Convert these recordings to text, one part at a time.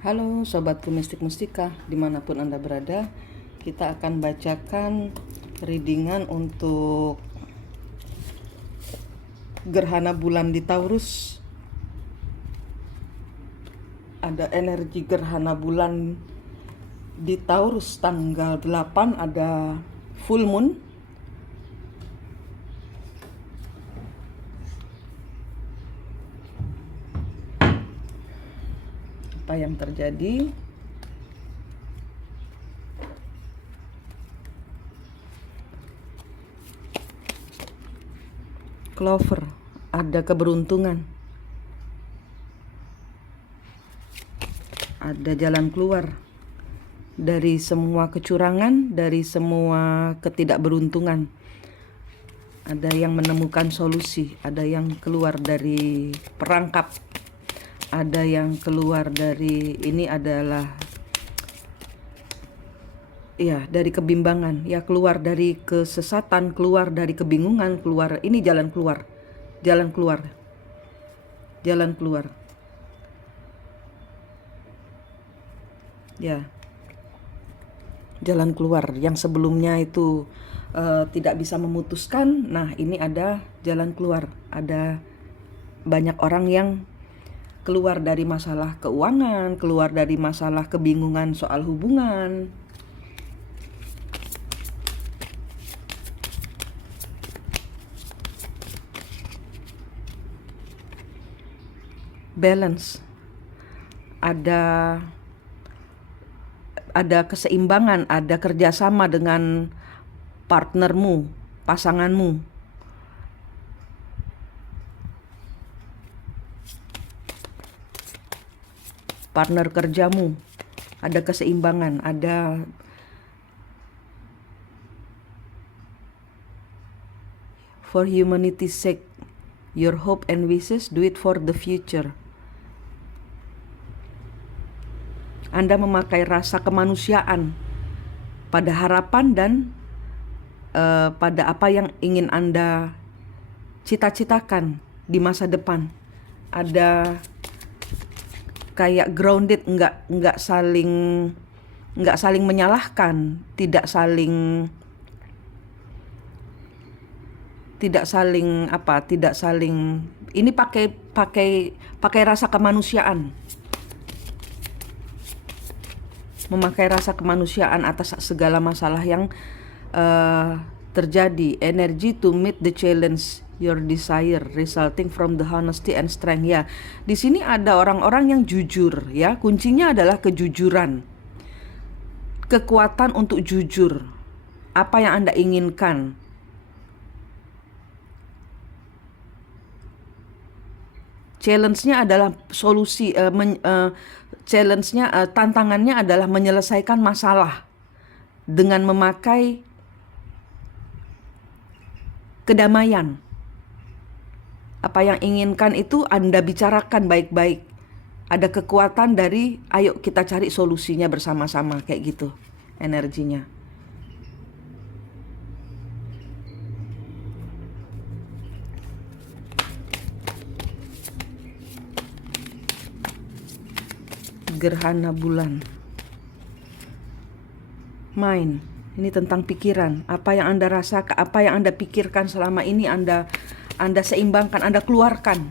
Halo Sobatku Mistik Mustika, dimanapun Anda berada, kita akan bacakan readingan untuk gerhana bulan di Taurus. Ada energi gerhana bulan di Taurus tanggal 8, ada full moon. Apa yang terjadi? Clover, ada keberuntungan, ada jalan keluar dari semua kecurangan, dari semua ketidakberuntungan. Ada yang menemukan solusi, ada yang keluar dari perangkap, ada yang keluar dari ini adalah ya dari kebimbangan, ya keluar dari kesesatan, keluar dari kebingungan, keluar ini jalan keluar. Jalan keluar. Jalan keluar. Ya. Jalan keluar yang sebelumnya itu tidak bisa memutuskan. Nah, ini ada jalan keluar. Ada banyak orang yang keluar dari masalah keuangan, keluar dari masalah kebingungan soal hubungan. Balance. Ada keseimbangan, ada kerjasama dengan partnermu, pasanganmu. Partner kerjamu, ada keseimbangan, ada for humanity's sake, your hope and wishes, do it for the future. Anda memakai rasa kemanusiaan pada harapan dan pada apa yang ingin Anda cita-citakan di masa depan. Ada kayak grounded, nggak saling menyalahkan, tidak saling ini pakai rasa kemanusiaan. Memakai rasa kemanusiaan atas segala masalah yang terjadi. Energy to meet the challenge your desire resulting from the honesty and strength. Ya, di sini ada orang-orang yang jujur. Ya, kuncinya adalah kejujuran, kekuatan untuk jujur. Apa yang Anda inginkan. Challenge-nya adalah solusi, tantangannya adalah menyelesaikan masalah dengan memakai kedamaian. Apa yang inginkan itu Anda bicarakan baik-baik. Ada kekuatan dari ayo kita cari solusinya bersama-sama, kayak gitu energinya. Gerhana bulan. Mind, ini tentang pikiran. Apa yang Anda rasakan, apa yang Anda pikirkan selama ini Anda seimbangkan, Anda keluarkan.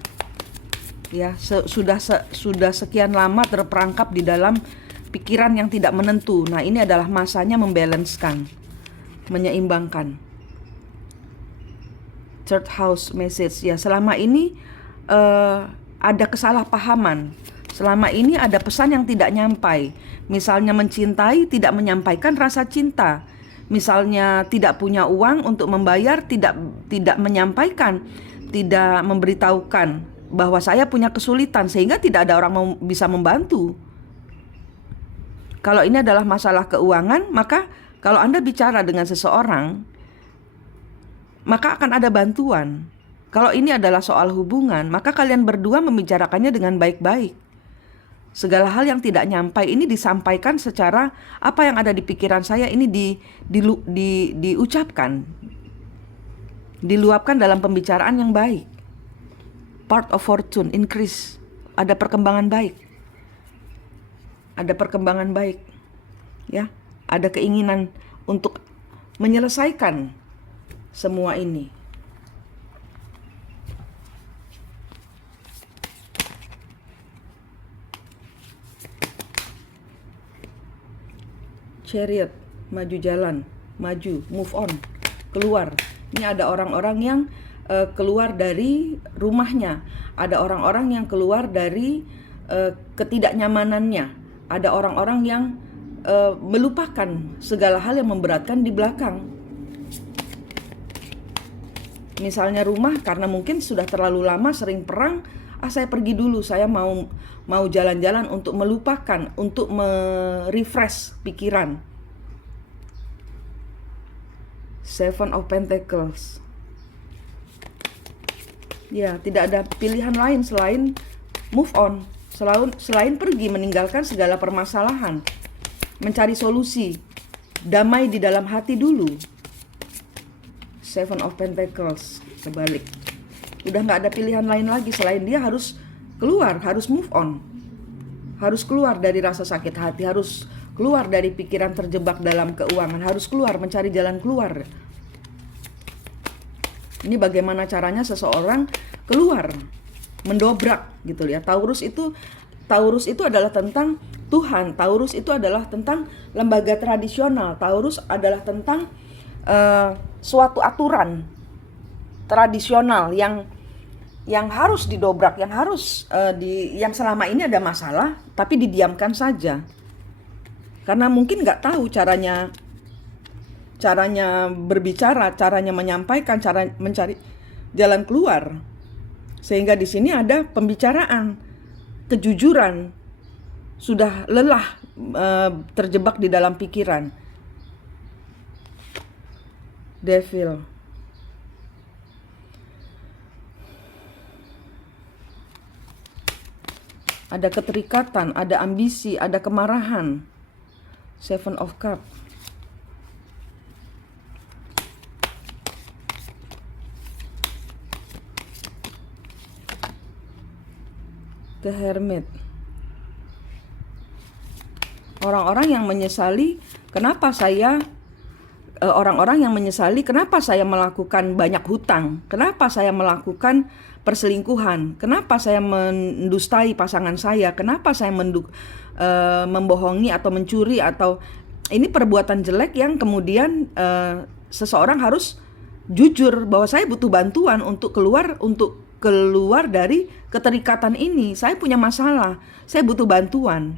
Ya, sudah sekian lama terperangkap di dalam pikiran yang tidak menentu. Nah, ini adalah masanya membalanskan, menyeimbangkan. Third house message, ya selama ini ada kesalahpahaman. Selama ini ada pesan yang tidak nyampai. Misalnya mencintai, tidak menyampaikan rasa cinta. Misalnya tidak punya uang untuk membayar, tidak menyampaikan, tidak memberitahukan bahwa saya punya kesulitan, sehingga tidak ada orang bisa membantu. Kalau ini adalah masalah keuangan, maka kalau Anda bicara dengan seseorang, maka akan ada bantuan. Kalau ini adalah soal hubungan, maka kalian berdua membicarakannya dengan baik-baik. Segala hal yang tidak nyampai ini disampaikan secara apa yang ada di pikiran saya ini diucapkan, diluapkan dalam pembicaraan yang baik. Part of fortune increase, ada perkembangan baik. ada perkembangan baik, ya. Ada keinginan untuk menyelesaikan semua ini. Chariot, maju jalan, maju, move on, keluar. Ini ada orang-orang yang keluar dari rumahnya, ada orang-orang yang keluar dari ketidaknyamanannya, ada orang-orang yang melupakan segala hal yang memberatkan di belakang. Misalnya rumah, karena mungkin sudah terlalu lama sering perang, saya pergi dulu, saya mau jalan-jalan untuk melupakan, untuk merefresh pikiran. Seven of Pentacles. Ya, tidak ada pilihan lain selain move on, selain pergi meninggalkan segala permasalahan, mencari solusi, damai di dalam hati dulu. Seven of Pentacles, kebalik. Udah nggak ada pilihan lain lagi selain dia harus keluar, harus move on, harus keluar dari rasa sakit hati, harus keluar dari pikiran terjebak dalam keuangan, harus keluar mencari jalan keluar. Ini bagaimana caranya seseorang keluar, mendobrak gitu ya. Taurus itu adalah tentang Tuhan, Taurus itu adalah tentang lembaga tradisional, Taurus adalah tentang suatu aturan tradisional yang harus didobrak, yang harus yang selama ini ada masalah tapi didiamkan saja karena mungkin nggak tahu caranya berbicara, caranya menyampaikan, cara mencari jalan keluar. Sehingga di sini ada pembicaraan, kejujuran, sudah lelah terjebak di dalam pikiran. Devil. Ada keterikatan, ada ambisi, ada kemarahan. Seven of Cups. The Hermit. Orang-orang yang menyesali kenapa saya melakukan banyak hutang, kenapa saya melakukan perselingkuhan, kenapa saya mendustai pasangan saya, kenapa saya membohongi atau mencuri, atau ini perbuatan jelek yang kemudian seseorang harus jujur bahwa saya butuh bantuan untuk keluar dari keterikatan ini. Saya punya masalah, saya butuh bantuan.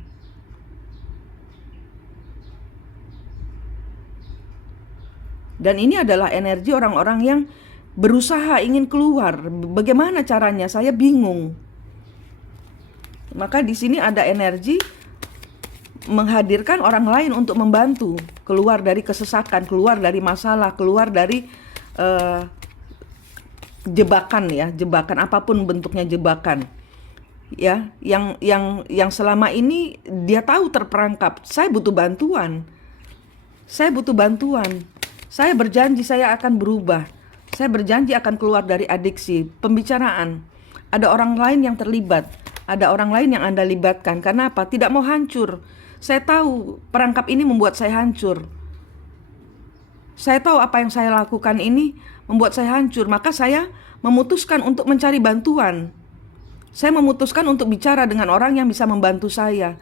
Dan ini adalah energi orang-orang yang berusaha ingin keluar. Bagaimana caranya? Saya bingung. Maka di sini ada energi menghadirkan orang lain untuk membantu keluar dari kesesakan, keluar dari masalah, keluar dari jebakan ya, jebakan apapun bentuknya jebakan. Ya, yang selama ini dia tahu terperangkap. Saya butuh bantuan. Saya butuh bantuan. Saya berjanji saya akan berubah. Saya berjanji akan keluar dari adiksi. Pembicaraan. Ada orang lain yang terlibat. Ada orang lain yang Anda libatkan. Karena apa? Tidak mau hancur. Saya tahu perangkap ini membuat saya hancur. Saya tahu apa yang saya lakukan ini membuat saya hancur. Maka saya memutuskan untuk mencari bantuan. Saya memutuskan untuk bicara dengan orang yang bisa membantu saya.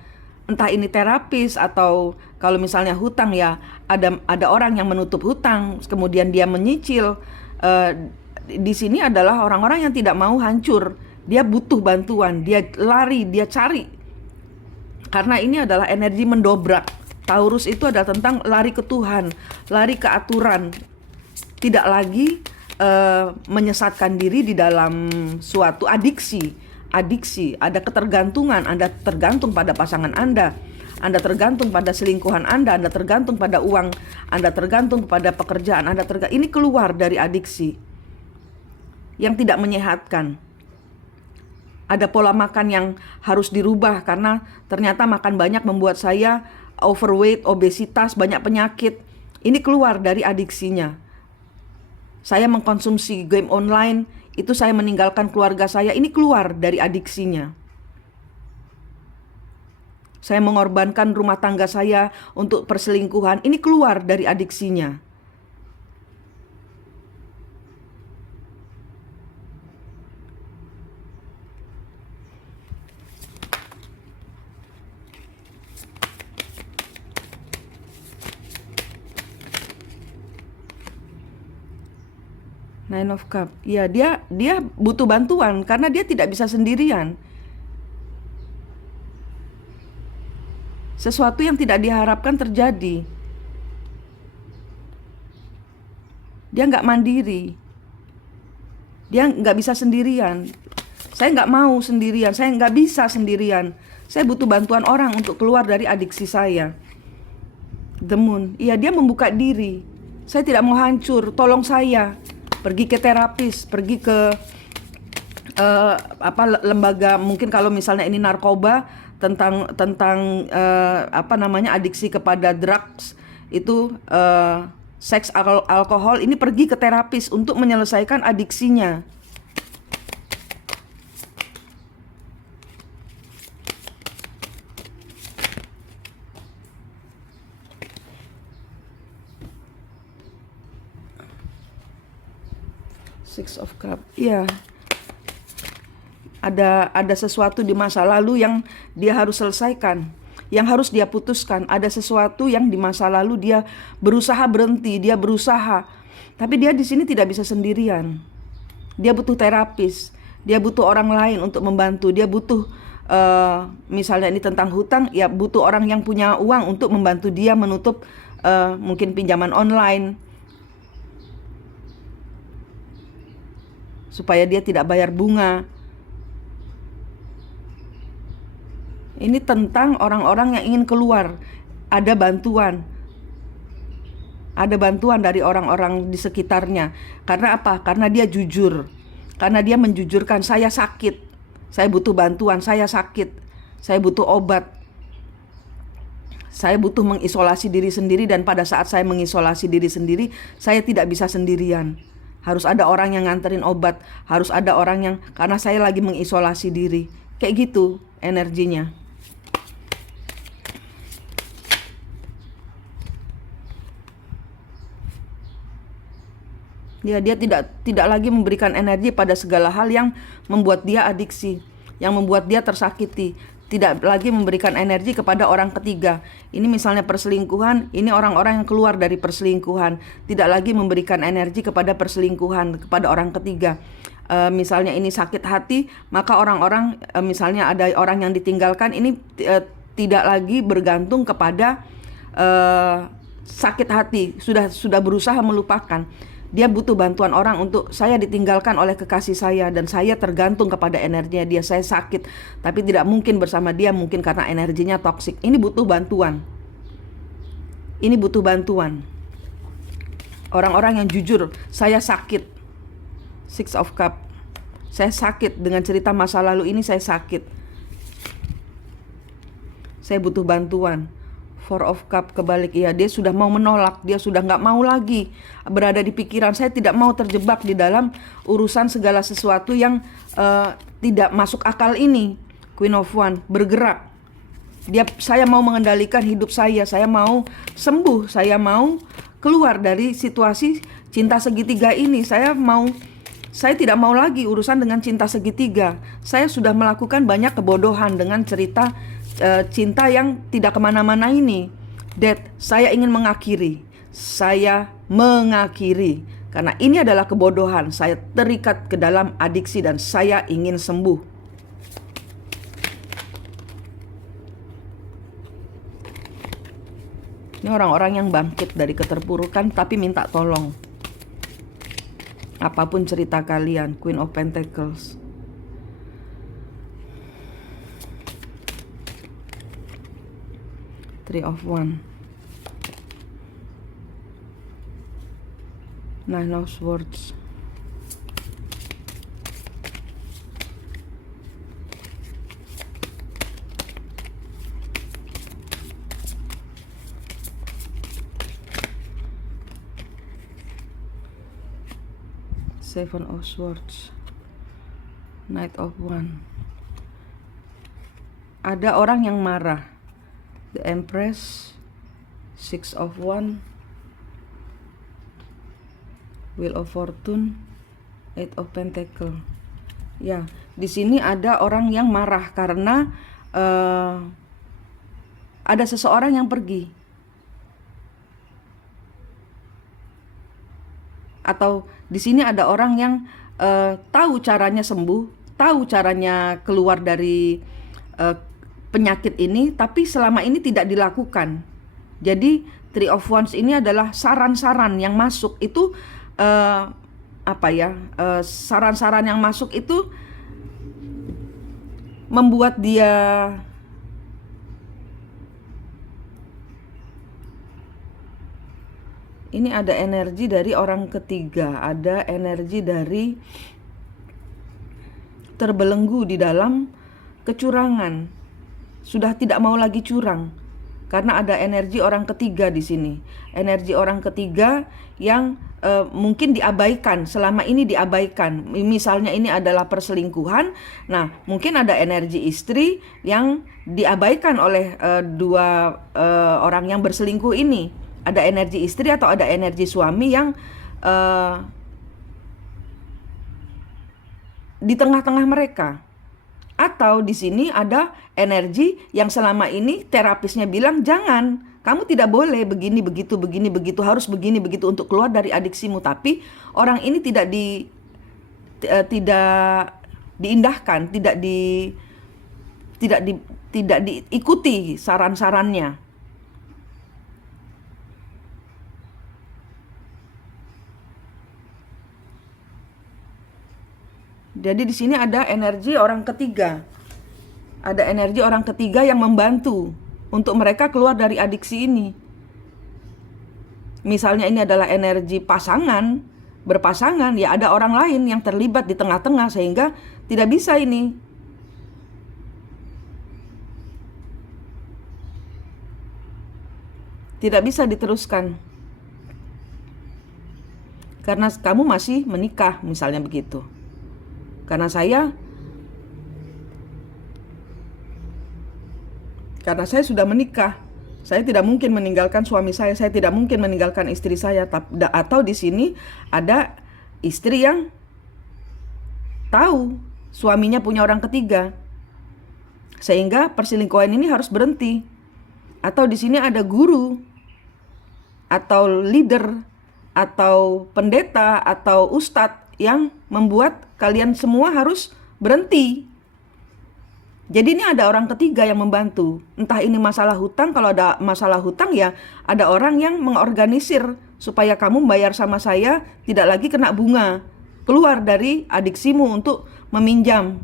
Entah ini terapis atau kalau misalnya hutang ya, ada orang yang menutup hutang, kemudian dia menyicil. Di sini adalah orang-orang yang tidak mau hancur. Dia butuh bantuan, dia lari, dia cari. Karena ini adalah energi mendobrak. Taurus itu adalah tentang lari ke Tuhan, lari ke aturan. Tidak lagi menyesatkan diri di dalam suatu adiksi, ada ketergantungan, Anda tergantung pada pasangan Anda tergantung pada selingkuhan Anda tergantung pada uang, Anda tergantung pada pekerjaan, ini keluar dari adiksi yang tidak menyehatkan. Ada pola makan yang harus dirubah karena ternyata makan banyak membuat saya overweight, obesitas, banyak penyakit. Ini keluar dari adiksinya. Saya mengkonsumsi game online, itu saya meninggalkan keluarga saya, ini keluar dari adiksinya. saya mengorbankan rumah tangga saya untuk perselingkuhan. Ini keluar dari adiksinya. Nine of Cup. Ya, dia butuh bantuan karena dia tidak bisa sendirian. Sesuatu yang tidak diharapkan terjadi. Dia nggak mandiri. Dia nggak bisa sendirian. Saya nggak mau sendirian. Saya nggak bisa sendirian. Saya butuh bantuan orang untuk keluar dari adiksi saya. The Moon. Iya, dia membuka diri. Saya tidak mau hancur. Tolong saya. Pergi ke terapis, pergi ke lembaga, mungkin kalau misalnya ini narkoba, tentang adiksi kepada drugs itu, seks, alkohol, ini pergi ke terapis untuk menyelesaikan adiksinya. Six of Cup. Iya. Ada sesuatu di masa lalu yang dia harus selesaikan, yang harus dia putuskan. Ada sesuatu yang di masa lalu dia berusaha berhenti, dia berusaha. Tapi dia di sini tidak bisa sendirian. Dia butuh terapis, dia butuh orang lain untuk membantu. Dia butuh misalnya ini tentang hutang, ya butuh orang yang punya uang untuk membantu dia menutup mungkin pinjaman online, supaya dia tidak bayar bunga. Ini tentang orang-orang yang ingin keluar. Ada bantuan. Ada bantuan dari orang-orang di sekitarnya. Karena apa? Karena dia jujur. Karena dia menjujurkan, saya sakit. Saya butuh bantuan, saya sakit. Saya butuh obat. Saya butuh mengisolasi diri sendiri, dan pada saat saya mengisolasi diri sendiri, saya tidak bisa sendirian. Harus ada orang yang nganterin obat, harus ada orang yang, karena saya lagi mengisolasi diri. Kayak gitu energinya. Dia tidak lagi memberikan energi pada segala hal yang membuat dia adiksi, yang membuat dia tersakiti. Tidak lagi memberikan energi kepada orang ketiga. Ini misalnya perselingkuhan, ini orang-orang yang keluar dari perselingkuhan. Tidak lagi memberikan energi kepada perselingkuhan, kepada orang ketiga. Misalnya ini sakit hati, maka orang-orang, misalnya ada orang yang ditinggalkan, ini tidak lagi bergantung kepada sakit hati. Sudah berusaha melupakan. Dia butuh bantuan orang untuk, saya ditinggalkan oleh kekasih saya dan saya tergantung kepada energinya dia. Saya sakit, tapi tidak mungkin bersama dia, mungkin karena energinya toksik. Ini butuh bantuan. Ini butuh bantuan. Orang-orang yang jujur, saya sakit. Six of Cup. Saya sakit dengan cerita masa lalu ini, saya sakit. Saya butuh bantuan. Four of Cup kebalik, ya dia sudah mau menolak, dia sudah nggak mau lagi berada di pikiran. Saya tidak mau terjebak di dalam urusan segala sesuatu yang tidak masuk akal ini. Queen of Wands bergerak. Saya mau mengendalikan hidup saya mau sembuh, saya mau keluar dari situasi cinta segitiga ini. Saya tidak mau lagi urusan dengan cinta segitiga. Saya sudah melakukan banyak kebodohan dengan cerita cinta yang tidak kemana-mana ini. Saya ingin mengakhiri. Saya mengakhiri. Karena ini adalah kebodohan. Saya terikat ke dalam adiksi dan saya ingin sembuh. Ini orang-orang yang bangkit dari keterpurukan tapi minta tolong. Apapun cerita kalian. Queen of Pentacles. Three of Wands. Nine of Swords. Seven of Swords. Knight of Wands. Ada orang yang marah. The Empress, Six of Wands, Wheel of Fortune, Eight of Pentacle. Ya, di sini ada orang yang marah karena ada seseorang yang pergi. Atau di sini ada orang yang tahu caranya sembuh, tahu caranya keluar dari penyakit ini, tapi selama ini tidak dilakukan. Jadi Three of Wands ini adalah saran-saran yang masuk itu saran-saran yang masuk itu membuat dia ini ada energi dari orang ketiga, ada energi dari terbelenggu di dalam kecurangan. Sudah tidak mau lagi curang karena ada energi orang ketiga di sini. Energi orang ketiga yang mungkin diabaikan, selama ini diabaikan. Misalnya ini adalah perselingkuhan. Nah, mungkin ada energi istri yang diabaikan oleh dua orang yang berselingkuh ini. Ada energi istri atau ada energi suami yang di tengah-tengah mereka. Atau di sini ada energi yang selama ini terapisnya bilang jangan, kamu tidak boleh begini begitu, harus begini begitu untuk keluar dari adiksimu. Tapi orang ini tidak diindahkan, tidak diikuti saran-sarannya. Jadi di sini ada energi orang ketiga. Ada energi orang ketiga yang membantu untuk mereka keluar dari adiksi ini. Misalnya ini adalah energi pasangan, berpasangan, ya ada orang lain yang terlibat di tengah-tengah sehingga tidak bisa ini. Tidak bisa diteruskan. Karena kamu masih menikah, misalnya begitu. Karena saya sudah menikah, saya tidak mungkin meninggalkan suami saya tidak mungkin meninggalkan istri saya. Atau di sini ada istri yang tahu suaminya punya orang ketiga, sehingga perselingkuhan ini harus berhenti. Atau di sini ada guru, atau leader, atau pendeta, atau ustadz yang membuat kalian semua harus berhenti. Jadi ini ada orang ketiga yang membantu. Entah ini masalah hutang, kalau ada masalah hutang ya ada orang yang mengorganisir supaya kamu bayar sama saya tidak lagi kena bunga. Keluar dari adiksimu untuk meminjam.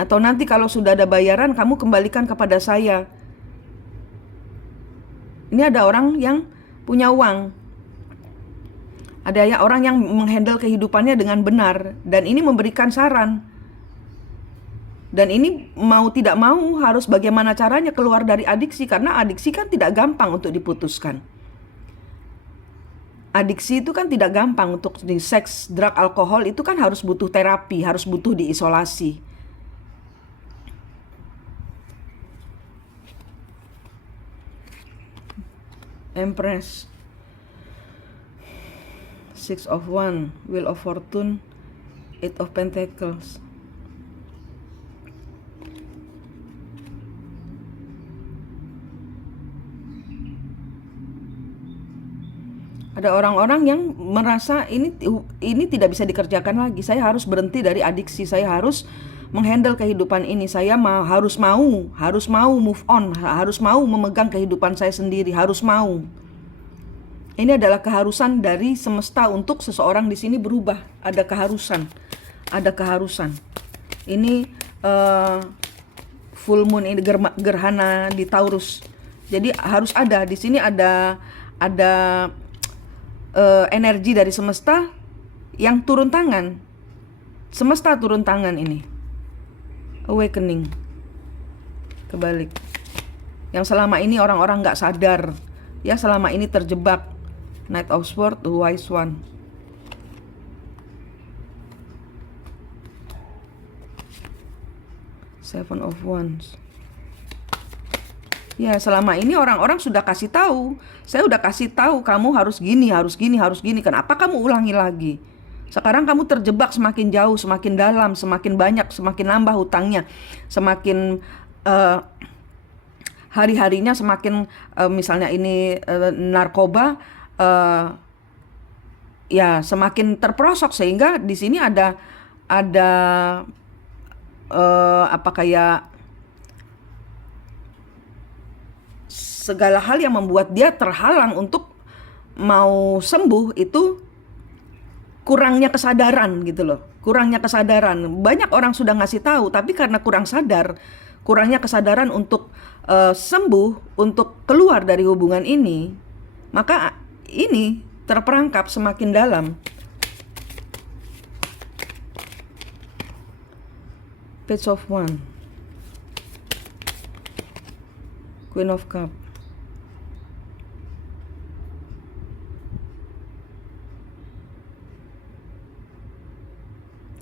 Atau nanti kalau sudah ada bayaran kamu kembalikan kepada saya. Ini ada orang yang punya uang. Ada ya orang yang menghandle kehidupannya dengan benar dan ini memberikan saran. Dan ini mau tidak mau harus bagaimana caranya keluar dari adiksi, karena adiksi kan tidak gampang untuk diputuskan. Adiksi itu kan tidak gampang untuk di seks, drug, alkohol itu kan harus butuh terapi, harus butuh diisolasi. Empress, Six of Wands, Wheel of Fortune, Eight of Pentacles. Ada orang-orang yang merasa ini tidak bisa dikerjakan lagi. Saya harus berhenti dari adiksi. Saya harus menghandle kehidupan ini. Saya harus mau move on, harus mau memegang kehidupan saya sendiri, harus mau. Ini adalah keharusan dari semesta untuk seseorang di sini berubah. Ada keharusan. Ini full moon, ini gerhana di Taurus. Jadi harus ada di sini ada energi dari semesta yang turun tangan. Semesta turun tangan ini. Awakening. Kebalik. Yang selama ini orang-orang gak sadar. Ya selama ini terjebak. Knight of Swords, the Wise One. Seven of Wands. Ya, selama ini orang-orang sudah kasih tahu. Saya udah kasih tahu kamu harus gini, harus gini, harus gini. Kenapa kamu ulangi lagi? Sekarang kamu terjebak semakin jauh, semakin dalam, semakin banyak, semakin nambah hutangnya, semakin hari-harinya semakin misalnya ini narkoba, ya semakin terperosok, sehingga di sini ada apa kayak segala hal yang membuat dia terhalang untuk mau sembuh. Itu kurangnya kesadaran gitu loh. Kurangnya kesadaran. Banyak orang sudah ngasih tahu, tapi karena kurang sadar, kurangnya kesadaran untuk sembuh, untuk keluar dari hubungan ini, maka ini terperangkap semakin dalam. Page of Wands, Queen of Cups.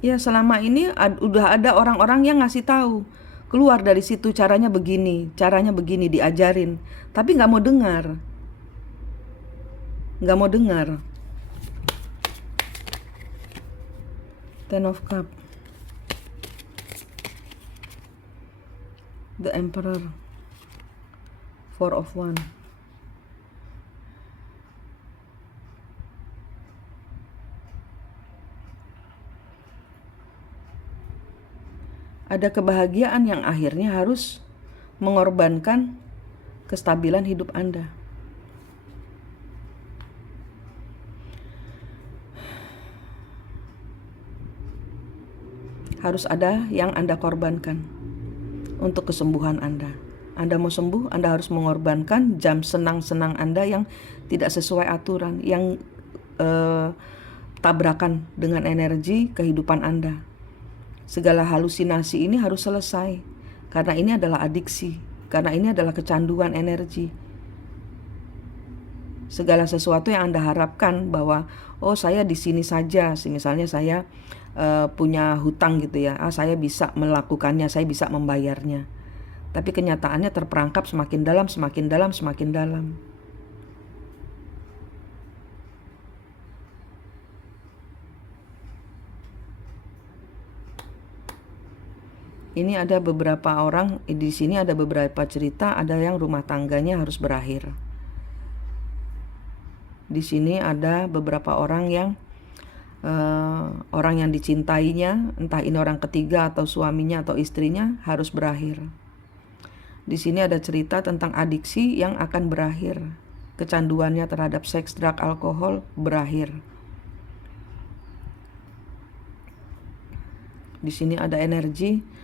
Ya, selama ini udah ada orang-orang yang ngasih tahu, keluar dari situ, caranya begini, diajarin, tapi nggak mau dengar, nggak mau dengar. Ten of Cups, The Emperor, Four of Wands. Ada kebahagiaan yang akhirnya harus mengorbankan kestabilan hidup Anda. Harus ada yang Anda korbankan untuk kesembuhan Anda. Anda mau sembuh, Anda harus mengorbankan jam senang-senang Anda yang tidak sesuai aturan, yang tabrakan dengan energi kehidupan Anda. Segala halusinasi ini harus selesai, karena ini adalah adiksi, karena ini adalah kecanduan energi. Segala sesuatu yang Anda harapkan bahwa, oh saya di sini saja, misalnya saya punya hutang gitu ya, saya bisa melakukannya, saya bisa membayarnya. Tapi kenyataannya terperangkap semakin dalam, semakin dalam, semakin dalam. Ini ada beberapa orang, di sini ada beberapa cerita, ada yang rumah tangganya harus berakhir. Di sini ada beberapa orang yang dicintainya, entah ini orang ketiga atau suaminya atau istrinya, harus berakhir. Di sini ada cerita tentang adiksi yang akan berakhir. Kecanduannya terhadap seks, drug, alkohol berakhir. Di sini ada energi,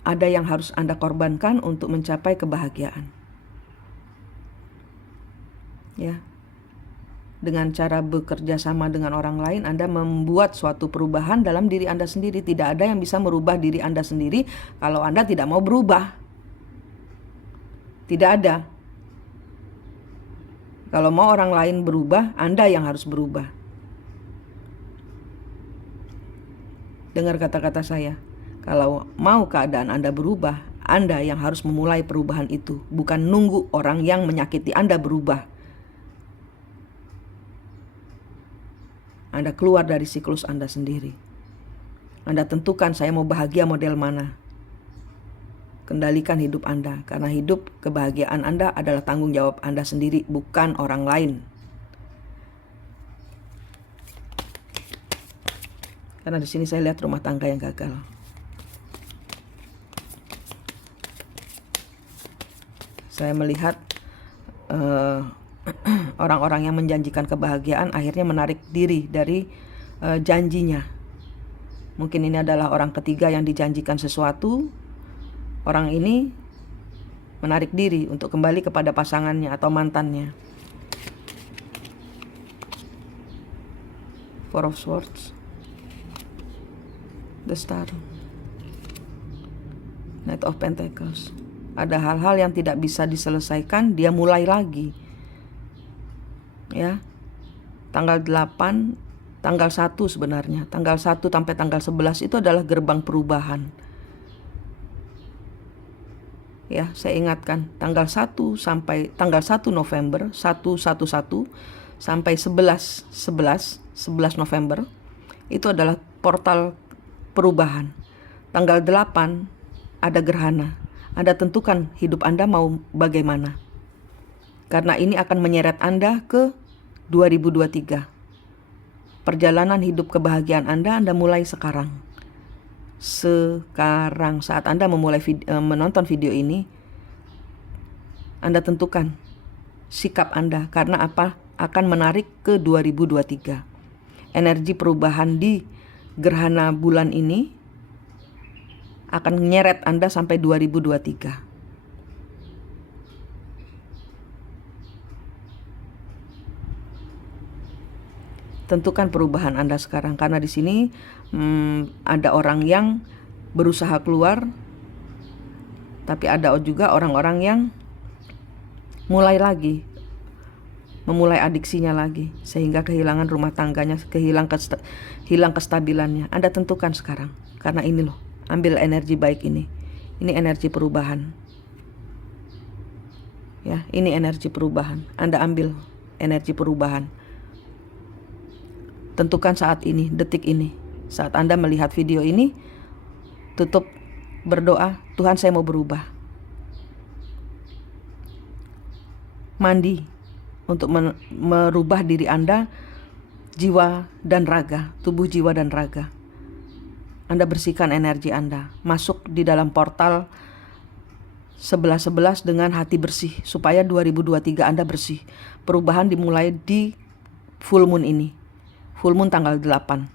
ada yang harus Anda korbankan untuk mencapai kebahagiaan. Ya. Dengan cara bekerja sama dengan orang lain, Anda membuat suatu perubahan dalam diri Anda sendiri. Tidak ada yang bisa merubah diri Anda sendiri kalau Anda tidak mau berubah. Tidak ada. Kalau mau orang lain berubah, Anda yang harus berubah. Dengar kata-kata saya. Kalau mau keadaan Anda berubah, Anda yang harus memulai perubahan itu, bukan nunggu orang yang menyakiti Anda berubah. Anda keluar dari siklus Anda sendiri. Anda tentukan saya mau bahagia model mana. Kendalikan hidup Anda, karena hidup kebahagiaan Anda adalah tanggung jawab Anda sendiri, bukan orang lain. Karena di sini saya lihat rumah tangga yang gagal. Saya melihat orang-orang yang menjanjikan kebahagiaan akhirnya menarik diri dari janjinya. Mungkin ini adalah orang ketiga yang dijanjikan sesuatu. Orang ini menarik diri untuk kembali kepada pasangannya atau mantannya. Four of Swords, The Star, Knight of Pentacles. Ada hal-hal yang tidak bisa diselesaikan, dia mulai lagi. Ya. Tanggal 8, tanggal 1 sebenarnya. Tanggal 1 sampai tanggal 11 itu adalah gerbang perubahan. Ya, saya ingatkan tanggal 1 sampai tanggal 1 November 111 sampai 11 November itu adalah portal perubahan. Tanggal 8 ada gerhana. Anda tentukan hidup Anda mau bagaimana. Karena ini akan menyeret Anda ke 2023. Perjalanan hidup kebahagiaan Anda mulai sekarang. Sekarang saat Anda memulai menonton video ini, Anda tentukan sikap Anda karena apa? Akan menarik ke 2023. Energi perubahan di gerhana bulan ini akan menyeret Anda sampai 2023. Tentukan perubahan Anda sekarang karena di sini ada orang yang berusaha keluar, tapi ada juga orang-orang yang memulai adiksinya lagi sehingga kehilangan rumah tangganya, hilang kestabilannya. Anda tentukan sekarang karena ini loh, ambil energi baik ini energi perubahan. Ya, ini energi perubahan. Anda ambil energi perubahan. Tentukan saat ini, detik ini. Saat Anda melihat video ini, tutup berdoa, Tuhan saya mau berubah. Mandi untuk merubah diri Anda, jiwa dan raga, tubuh, jiwa dan raga. Anda bersihkan energi Anda, masuk di dalam portal 11-11 dengan hati bersih, supaya 2023 Anda bersih. Perubahan dimulai di full moon ini. Full moon tanggal 8.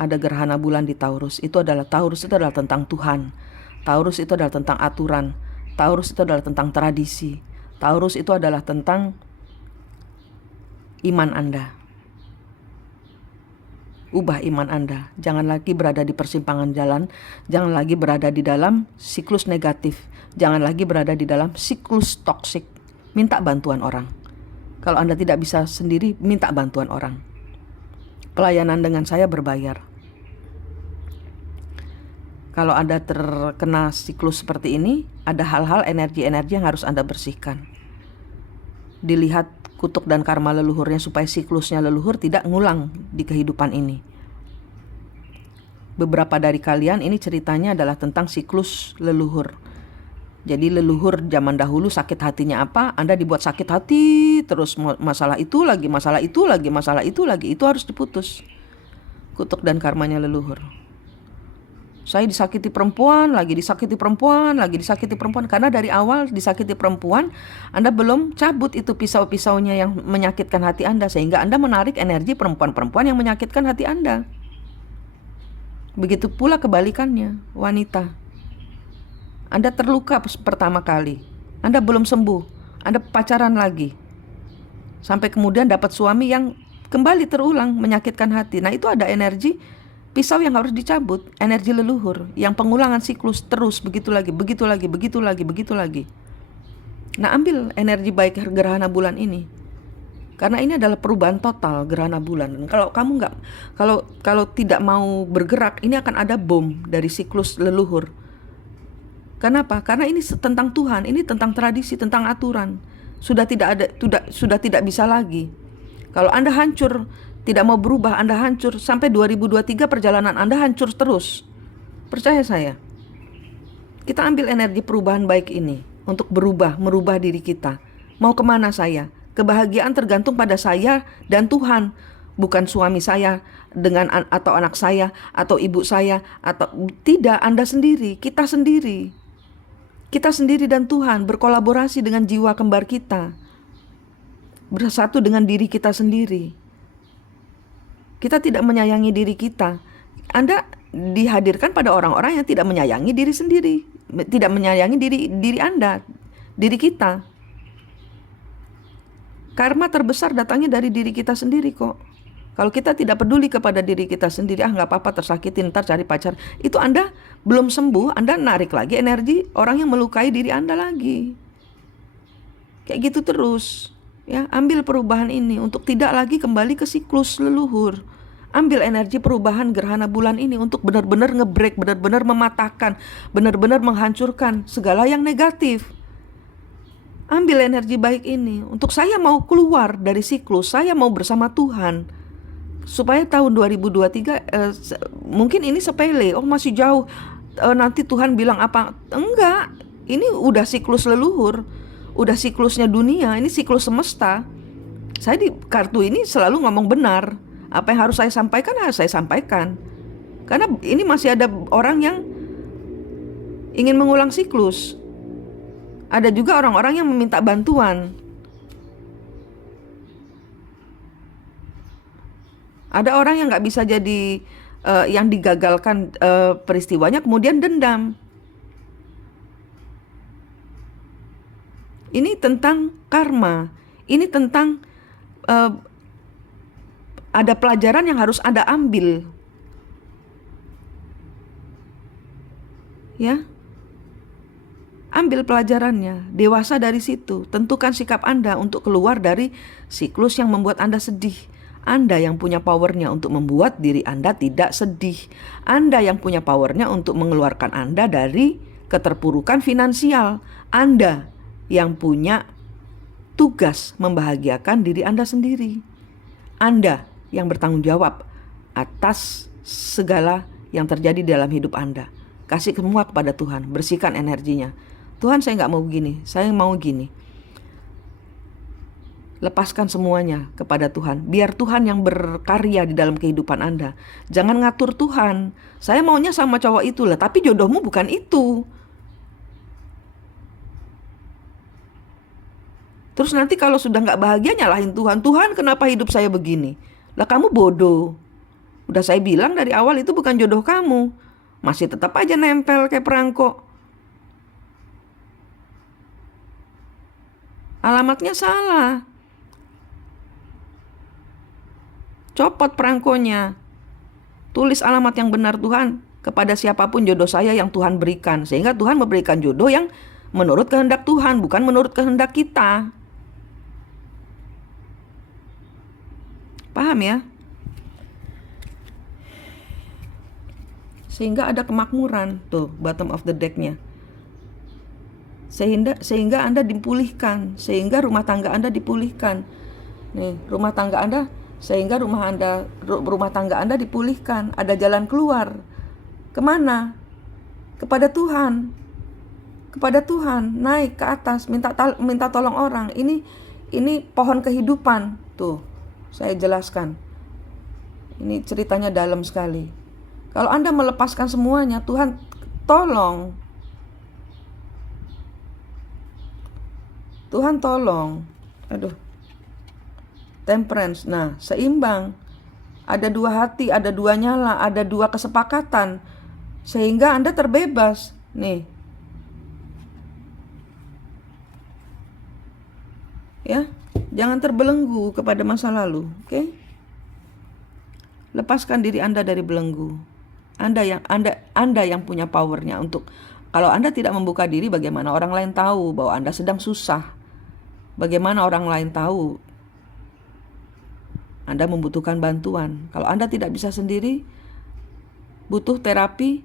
Ada gerhana bulan di Taurus. Taurus itu adalah tentang Tuhan. Taurus itu adalah tentang aturan. Taurus itu adalah tentang tradisi. Taurus itu adalah tentang iman Anda. Ubah iman Anda. Jangan lagi berada di persimpangan jalan. Jangan lagi berada di dalam siklus negatif. Jangan lagi berada di dalam siklus toksik. Minta bantuan orang. Kalau Anda tidak bisa sendiri, minta bantuan orang. Pelayanan dengan saya berbayar. Kalau Anda terkena siklus seperti ini, ada hal-hal energi-energi yang harus Anda bersihkan. Dilihat kutuk dan karma leluhurnya supaya siklusnya leluhur tidak ngulang di kehidupan ini. Beberapa dari kalian ini ceritanya adalah tentang siklus leluhur. Jadi leluhur zaman dahulu sakit hatinya apa, Anda dibuat sakit hati terus, masalah itu lagi, masalah itu lagi, masalah itu lagi. Itu harus diputus. Kutuk dan karmanya leluhur. Saya disakiti perempuan, lagi disakiti perempuan, lagi disakiti perempuan. Karena dari awal disakiti perempuan, Anda belum cabut itu pisau-pisaunya yang menyakitkan hati Anda. Sehingga Anda menarik energi perempuan-perempuan yang menyakitkan hati Anda. Begitu pula kebalikannya, wanita. Anda terluka pertama kali, Anda belum sembuh, Anda pacaran lagi, sampai kemudian dapat suami yang kembali terulang menyakitkan hati. Nah, itu ada energi pisau yang harus dicabut, energi leluhur yang pengulangan siklus terus, begitu lagi, begitu lagi, begitu lagi, begitu lagi. Nah, ambil energi baik gerhana bulan ini, karena ini adalah perubahan total gerhana bulan. Kalau kamu kalau tidak mau bergerak, ini akan ada bom dari siklus leluhur. Kenapa? Karena ini tentang Tuhan, ini tentang tradisi, tentang aturan. Sudah tidak bisa lagi. Kalau Anda hancur, tidak mau berubah, Anda hancur sampai 2023, perjalanan Anda hancur terus. Percaya saya. Kita ambil energi perubahan baik ini untuk merubah diri kita. Mau kemana saya? Kebahagiaan tergantung pada saya dan Tuhan, bukan suami saya dengan atau anak saya atau ibu saya atau tidak. Anda sendiri, kita sendiri. Kita sendiri dan Tuhan berkolaborasi dengan jiwa kembar kita. Bersatu dengan diri kita sendiri. Kita tidak menyayangi diri kita. Anda dihadirkan pada orang-orang yang tidak menyayangi diri sendiri, tidak menyayangi diri Anda, diri kita. Karma terbesar datangnya dari diri kita sendiri kok. Kalau kita tidak peduli kepada diri kita sendiri, nggak apa-apa, tersakiti, ntar cari pacar. Itu Anda belum sembuh, Anda narik lagi energi orang yang melukai diri Anda lagi. Kayak gitu terus. Ya, ambil perubahan ini untuk tidak lagi kembali ke siklus leluhur. Ambil energi perubahan gerhana bulan ini untuk benar-benar nge-break, benar-benar mematahkan, benar-benar menghancurkan segala yang negatif. Ambil energi baik ini untuk saya mau keluar dari siklus, saya mau bersama Tuhan. Supaya tahun 2023 mungkin ini sepele, oh masih jauh, nanti Tuhan bilang apa? Enggak, ini udah siklus leluhur, udah siklusnya dunia, ini siklus semesta. Saya di kartu ini selalu ngomong benar. Apa yang harus saya sampaikan, harus saya sampaikan. Karena ini masih ada orang yang ingin mengulang siklus. Ada juga orang-orang yang meminta bantuan. Ada orang yang gak bisa jadi yang digagalkan peristiwanya kemudian dendam. Ini tentang karma. Ini tentang ada pelajaran yang harus Anda ambil. Ya. Ambil pelajarannya, dewasa dari situ. Tentukan sikap Anda untuk keluar dari siklus yang membuat Anda sedih. Anda yang punya powernya untuk membuat diri Anda tidak sedih. Anda yang punya powernya untuk mengeluarkan Anda dari keterpurukan finansial. Anda yang punya tugas membahagiakan diri Anda sendiri. Anda yang bertanggung jawab atas segala yang terjadi dalam hidup Anda. Kasih semua kepada Tuhan, bersihkan energinya. Tuhan, saya gak mau gini, saya mau gini. Lepaskan semuanya kepada Tuhan. Biar Tuhan yang berkarya di dalam kehidupan Anda. Jangan ngatur Tuhan. Saya maunya sama cowok itu lah, tapi jodohmu bukan itu. Terus nanti kalau sudah gak bahagia nyalahin Tuhan. Tuhan, kenapa hidup saya begini? Lah kamu bodoh. Udah saya bilang dari awal itu bukan jodoh kamu. Masih tetap aja nempel kayak perangko. Alamatnya salah. Copot perangkonya. Tulis alamat yang benar Tuhan. Kepada siapapun jodoh saya yang Tuhan berikan. Sehingga Tuhan memberikan jodoh yang menurut kehendak Tuhan. Bukan menurut kehendak kita. Paham ya? Sehingga ada kemakmuran. Tuh bottom of the deck-nya. Sehingga Anda dipulihkan, sehingga rumah tangga Anda dipulihkan. Nih, rumah tangga Anda, sehingga rumah tangga Anda dipulihkan, ada jalan keluar. Kemana? Kepada Tuhan. Kepada Tuhan, naik ke atas, minta tolong orang. Ini pohon kehidupan. Tuh, saya jelaskan. Ini ceritanya dalam sekali. Kalau Anda melepaskan semuanya, Tuhan tolong. Tuhan tolong. Aduh. Temperance. Nah, seimbang. Ada dua hati, ada dua nyala, ada dua kesepakatan. Sehingga Anda terbebas. Nih. Ya, jangan terbelenggu kepada masa lalu, oke? Lepaskan diri Anda dari belenggu. Anda yang punya powernya untuk, kalau Anda tidak membuka diri, bagaimana orang lain tahu bahwa Anda sedang susah? Bagaimana orang lain tahu Anda membutuhkan bantuan? Kalau Anda tidak bisa sendiri, butuh terapi,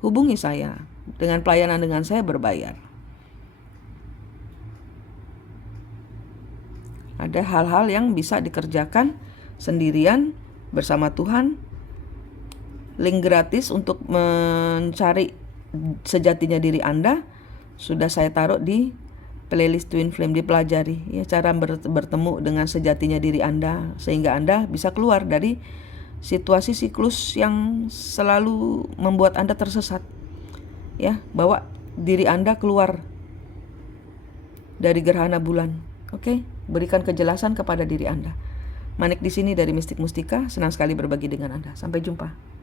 hubungi saya. Dengan pelayanan dengan saya berbayar. Ada hal-hal yang bisa dikerjakan sendirian bersama Tuhan. Link gratis untuk mencari sejatinya diri Anda sudah saya taruh di playlist Twin Flame. Dipelajari ya cara bertemu dengan sejatinya diri Anda, sehingga Anda bisa keluar dari situasi siklus yang selalu membuat Anda tersesat. Ya, bawa diri Anda keluar dari gerhana bulan. Oke, berikan kejelasan kepada diri Anda. Manik di sini dari Mistik Mustika, senang sekali berbagi dengan Anda. Sampai jumpa.